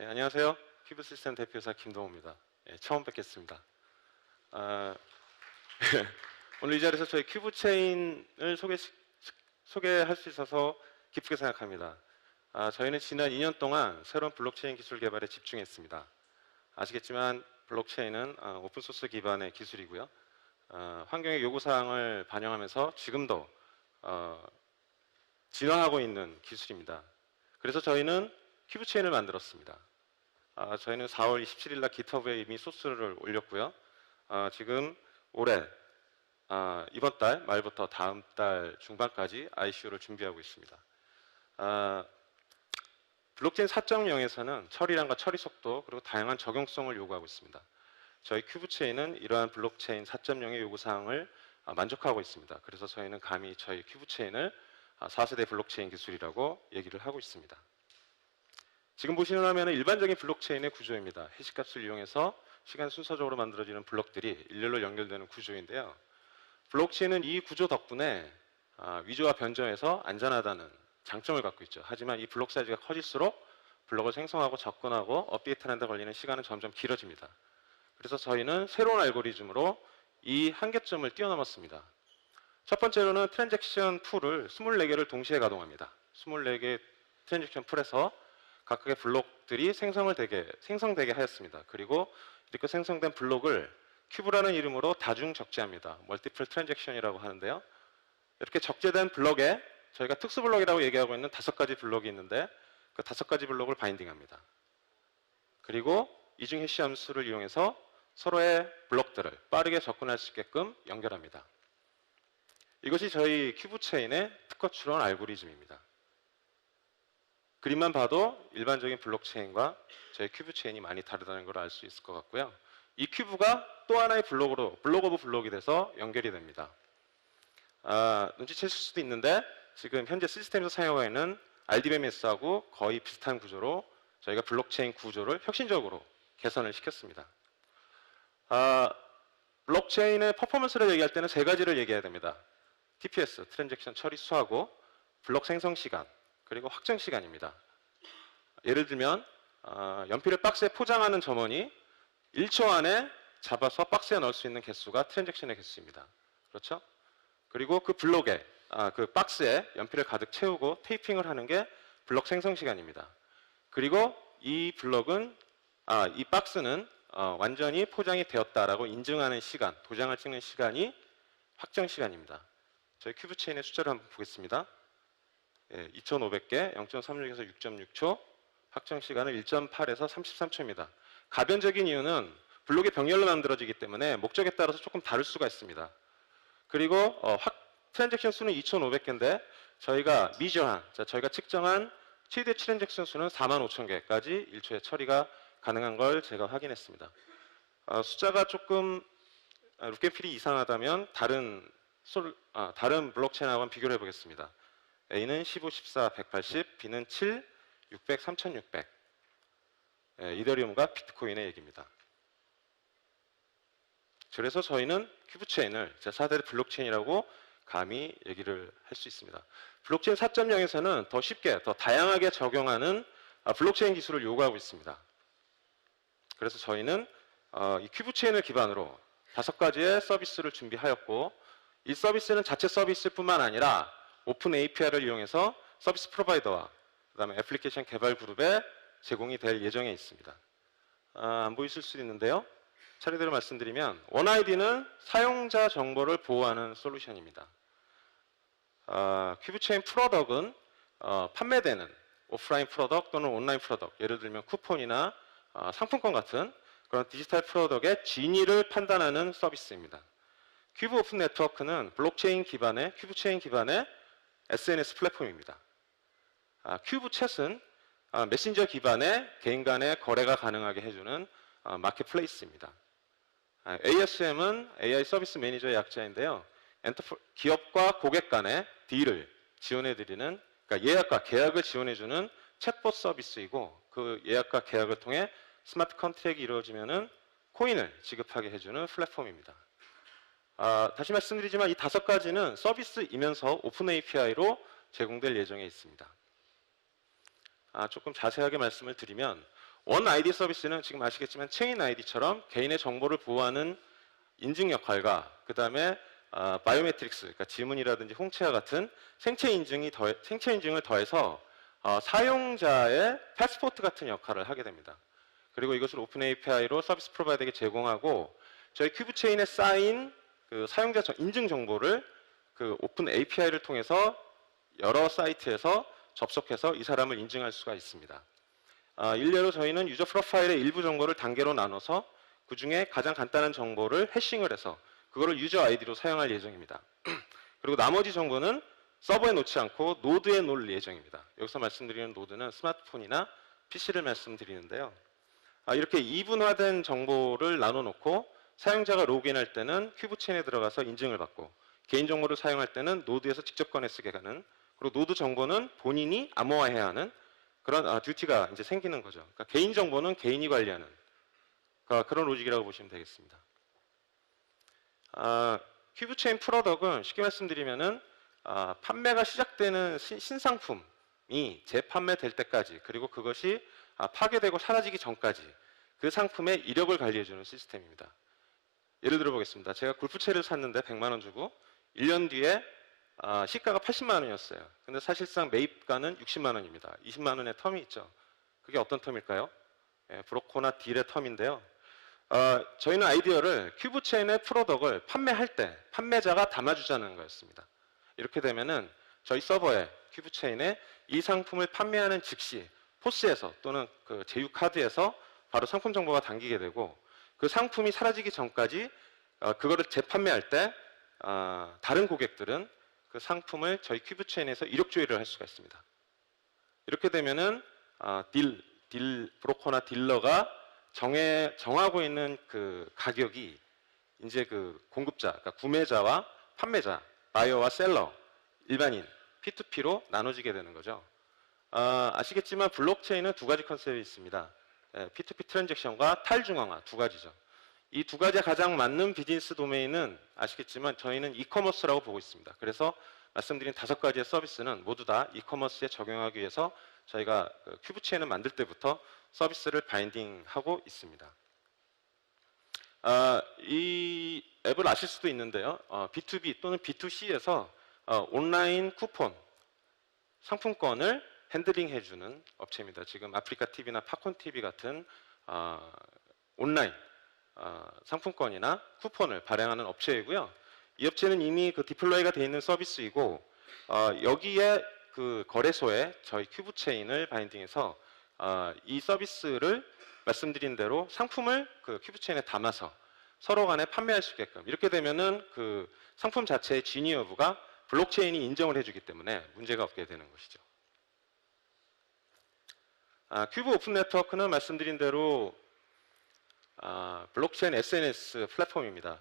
안녕하세요. 큐브 시스템 대표이사 김동호입니다. 처음 뵙겠습니다. 아, 오늘 이 자리에서 저희 큐브 체인을 소개할 수 있어서 기쁘게 생각합니다. 저희는 지난 2년 동안 새로운 블록체인 기술 개발에 집중했습니다. 아시겠지만 블록체인은 오픈소스 기반의 기술이고요. 환경의 요구사항을 반영하면서 지금도 진화하고 있는 기술입니다. 그래서 저희는 큐브 체인을 만들었습니다. 저희는 4월 27일 날 GitHub에 이미 소스를 올렸고요. 지금 올해 이번 달 말부터 다음 달 중반까지 ICO를 준비하고 있습니다. 블록체인 4.0에서는 처리량과 처리 속도 그리고 다양한 적용성을 요구하고 있습니다. 저희 큐브체인은 이러한 블록체인 4.0의 요구사항을 만족하고 있습니다. 그래서 저희는 감히 저희 큐브체인을 4세대 블록체인 기술이라고 얘기를 하고 있습니다. 지금 보시는 화면은 일반적인 블록체인의 구조입니다. 해시값을 이용해서 시간 순서적으로 만들어지는 블록들이 일렬로 연결되는 구조인데요. 블록체인은 이 구조 덕분에 위조와 변조해서 안전하다는 장점을 갖고 있죠. 하지만 이 블록 사이즈가 커질수록 블록을 생성하고 접근하고 업데이트하는 데 걸리는 시간은 점점 길어집니다. 그래서 저희는 새로운 알고리즘으로 이 한계점을 뛰어넘었습니다. 첫 번째로는 트랜잭션 풀을 24개를 동시에 가동합니다. 24개의 트랜잭션 풀에서 각각의 블록들이 생성되게 하였습니다. 그리고 이렇게 생성된 블록을 큐브라는 이름으로 다중 적재합니다. 멀티플 트랜잭션이라고 하는데요. 이렇게 적재된 블록에 저희가 특수 블록이라고 얘기하고 있는 5가지 블록이 있는데 그 5가지 블록을 바인딩합니다. 그리고 이중 해시 함수를 이용해서 서로의 블록들을 빠르게 접근할 수 있게끔 연결합니다. 이것이 저희 큐브 체인의 특허 출원 알고리즘입니다. 그림만 봐도 일반적인 블록체인과 저희 큐브 체인이 많이 다르다는 걸 알 수 있을 것 같고요. 이 큐브가 또 하나의 블록 오브 블록이 돼서 연결이 됩니다. 눈치채실 수도 있는데 지금 현재 시스템에서 사용하고 있는 RDBMS하고 거의 비슷한 구조로 저희가 블록체인 구조를 혁신적으로 개선을 시켰습니다. 블록체인의 퍼포먼스를 얘기할 때는 3가지를 얘기해야 됩니다. TPS, 트랜잭션 처리 수하고 블록 생성 시간, 그리고 확정 시간입니다. 예를 들면 연필을 박스에 포장하는 점원이 1초 안에 잡아서 박스에 넣을 수 있는 개수가 트랜잭션의 개수입니다. 그렇죠? 그리고 그 블록에 그 박스에 연필을 가득 채우고 테이핑을 하는 게 블록 생성 시간입니다. 그리고 이 박스는 완전히 포장이 되었다라고 인증하는 시간, 도장을 찍는 시간이 확정 시간입니다. 저희 큐브 체인의 숫자를 한번 보겠습니다. 2500개, 0.36에서 6.6초, 확정 시간은 1.8에서 33초입니다. 가변적인 이유는 블록이 병렬로 만들어지기 때문에 목적에 따라서 조금 다를 수가 있습니다. 그리고 트랜잭션 수는 2500개인데 저희가 저희가 측정한 최대 트랜잭션 수는 45,000개까지 1초에 처리가 가능한 걸 제가 확인했습니다. 숫자가 조금 룩앤필이 이상하다면 다른 블록체인하고는 비교를 해보겠습니다. A는 15, 14, 180, B는 7, 600, 3600. 이더리움과 비트코인의 얘기입니다. 그래서 저희는 큐브 체인을 제4대 블록체인이라고 감히 얘기를 할 수 있습니다. 블록체인 4.0에서는 더 쉽게, 더 다양하게 적용하는 블록체인 기술을 요구하고 있습니다. 그래서 저희는 이 큐브 체인을 기반으로 5가지의 서비스를 준비하였고 이 서비스는 자체 서비스일 뿐만 아니라 오픈 API를 이용해서 서비스 프로바이더와 그다음에 애플리케이션 개발 그룹에 제공이 될 예정에 있습니다. 안 보이실 수도 있는데요. 차례대로 말씀드리면 원아이디는 사용자 정보를 보호하는 솔루션입니다. 큐브체인 프로덕은 판매되는 오프라인 프로덕 또는 온라인 프로덕, 예를 들면 쿠폰이나 상품권 같은 그런 디지털 프로덕의 진위를 판단하는 서비스입니다. 큐브 오픈 네트워크는 블록체인 기반의 큐브체인 기반의 SNS 플랫폼입니다. 큐브 챗은 메신저 기반의 개인 간의 거래가 가능하게 해주는 마켓플레이스입니다. ASM은 AI 서비스 매니저의 약자인데요. 기업과 고객 간의 딜을 지원해드리는, 그러니까 예약과 계약을 지원해주는 챗봇 서비스이고 그 예약과 계약을 통해 스마트 컨트랙이 이루어지면은 코인을 지급하게 해주는 플랫폼입니다. 다시 말씀드리지만 이 5가지는 서비스이면서 오픈 API로 제공될 예정에 있습니다. 조금 자세하게 말씀을 드리면 원 아이디 서비스는 지금 아시겠지만 체인 아이디처럼 개인의 정보를 보호하는 인증 역할과 그 다음에 바이오메트릭스, 그러니까 지문이라든지 홍채와 같은 생체 인증을 더해서 사용자의 패스포트 같은 역할을 하게 됩니다. 그리고 이것을 오픈 API로 서비스 프로바이더에게 제공하고 저희 큐브체인에 쌓인 그 사용자 인증 정보를 그 오픈 API를 통해서 여러 사이트에서 접속해서 이 사람을 인증할 수가 있습니다. 일례로 저희는 유저 프로파일의 일부 정보를 단계로 나눠서 그 중에 가장 간단한 정보를 해싱을 해서 그거를 유저 아이디로 사용할 예정입니다. 그리고 나머지 정보는 서버에 놓지 않고 노드에 놓을 예정입니다. 여기서 말씀드리는 노드는 스마트폰이나 PC를 말씀드리는데요. 이렇게 이분화된 정보를 나눠놓고 사용자가 로그인할 때는 큐브체인에 들어가서 인증을 받고 개인정보를 사용할 때는 노드에서 직접 꺼내 쓰게 하는, 그리고 노드 정보는 본인이 암호화해야 하는 그런 듀티가 이제 생기는 거죠. 그러니까 개인정보는 개인이 관리하는 그런 로직이라고 보시면 되겠습니다. 큐브체인 프로덕은 쉽게 말씀드리면은 판매가 시작되는 신상품이 재판매될 때까지, 그리고 그것이 파괴되고 사라지기 전까지 그 상품의 이력을 관리해주는 시스템입니다. 예를 들어 보겠습니다. 제가 골프채를 샀는데 100만 원 주고 1년 뒤에 시가가 80만 원이었어요. 근데 사실상 매입가는 60만 원입니다. 20만 원의 텀이 있죠. 그게 어떤 텀일까요? 브로커나 딜의 텀인데요. 저희는 아이디어를 큐브체인의 프로덕을 판매할 때 판매자가 담아주자는 거였습니다. 이렇게 되면은 저희 서버에 큐브체인에 이 상품을 판매하는 즉시 포스에서 또는 그 제휴 카드에서 바로 상품 정보가 담기게 되고, 그 상품이 사라지기 전까지 그거를 재판매할 때 다른 고객들은 그 상품을 저희 큐브체인에서 이력 조회를 할 수가 있습니다. 이렇게 되면은 브로커나 딜러가 정하고 있는 그 가격이 이제 그 공급자, 그러니까 구매자와 판매자, 바이어와 셀러, 일반인, P2P로 나눠지게 되는 거죠. 아시겠지만 블록체인은 두 가지 컨셉이 있습니다. P2P 트랜잭션과 탈중앙화 두 가지죠. 이 두 가지에 가장 맞는 비즈니스 도메인은 아시겠지만 저희는 이커머스라고 보고 있습니다. 그래서 말씀드린 5가지의 서비스는 모두 다 이커머스에 적용하기 위해서 저희가 큐브체인을 만들 때부터 서비스를 바인딩하고 있습니다. 이 앱을 아실 수도 있는데요. B2B 또는 B2C에서 온라인 쿠폰 상품권을 핸들링 해주는 업체입니다. 지금 아프리카 TV나 팝콘 TV 같은 온라인 상품권이나 쿠폰을 발행하는 업체이고요. 이 업체는 이미 그 디플로이가 되어 있는 서비스이고 여기에 그 거래소에 저희 큐브체인을 바인딩해서 이 서비스를 말씀드린 대로 상품을 그 큐브체인에 담아서 서로 간에 판매할 수 있게끔, 이렇게 되면은 그 상품 자체의 진위 여부가 블록체인이 인정을 해주기 때문에 문제가 없게 되는 것이죠. 큐브 오픈 네트워크는 말씀드린 대로 블록체인 SNS 플랫폼입니다.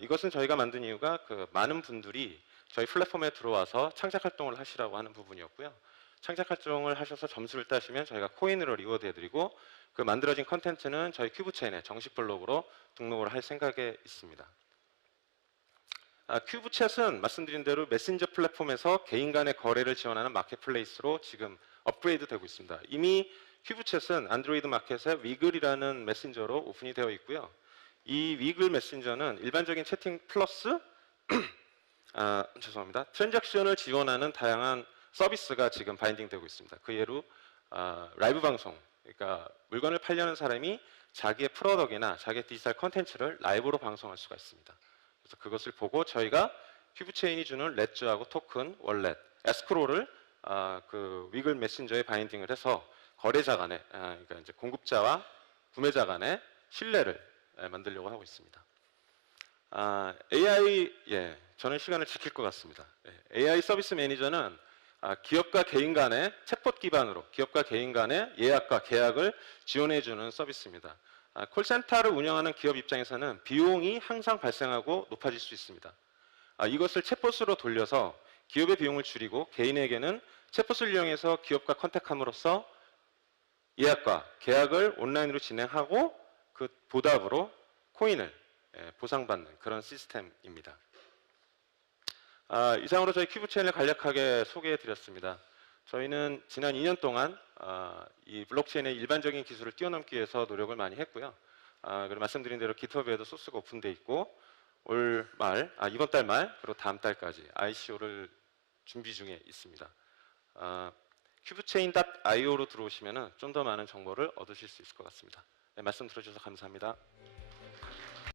이것은 저희가 만든 이유가 그 많은 분들이 저희 플랫폼에 들어와서 창작 활동을 하시라고 하는 부분이었고요. 창작 활동을 하셔서 점수를 따시면 저희가 코인으로 리워드 해드리고, 그 만들어진 컨텐츠는 저희 큐브체인에 정식 블록으로 등록을 할 생각에 있습니다. 큐브챗은 말씀드린 대로 메신저 플랫폼에서 개인 간의 거래를 지원하는 마켓플레이스로 지금 업그레이드 되고 있습니다. 이미 큐브챗은 안드로이드 마켓에 위글이라는 메신저로 오픈이 되어 있고요. 이 위글 메신저는 일반적인 채팅 플러스 죄송합니다. 트랜잭션을 지원하는 다양한 서비스가 지금 바인딩되고 있습니다. 그 예로 라이브 방송, 그러니까 물건을 팔려는 사람이 자기의 프로덕이나 자기의 디지털 컨텐츠를 라이브로 방송할 수가 있습니다. 그래서 그것을 보고 저희가 큐브체인이 주는 레즈하고 토큰, 월렛, 에스크로를 그 위글 메신저에 바인딩을 해서 거래자 간에, 그러니까 이제 공급자와 구매자 간의 신뢰를 만들려고 하고 있습니다. AI, 저는 시간을 지킬 것 같습니다. AI 서비스 매니저는 기업과 개인 간의 챗봇 기반으로 기업과 개인 간의 예약과 계약을 지원해주는 서비스입니다. 콜센터를 운영하는 기업 입장에서는 비용이 항상 발생하고 높아질 수 있습니다. 이것을 챗봇으로 돌려서 기업의 비용을 줄이고 개인에게는 챗봇을 이용해서 기업과 컨택함으로써 예약과 계약을 온라인으로 진행하고 그 보답으로 코인을 보상받는 그런 시스템입니다. 이상으로 저희 큐브체인을 간략하게 소개해 드렸습니다. 저희는 지난 2년 동안 이 블록체인의 일반적인 기술을 뛰어넘기 위해서 노력을 많이 했고요. 그리고 말씀드린 대로 GitHub에도 소스가 오픈돼 있고 이번 달 말 그리고 다음 달까지 ICO를 준비 중에 있습니다. cubechain.io로 들어오시면 좀 더 많은 정보를 얻으실 수 있을 것 같습니다. 네, 말씀 들어주셔서 감사합니다.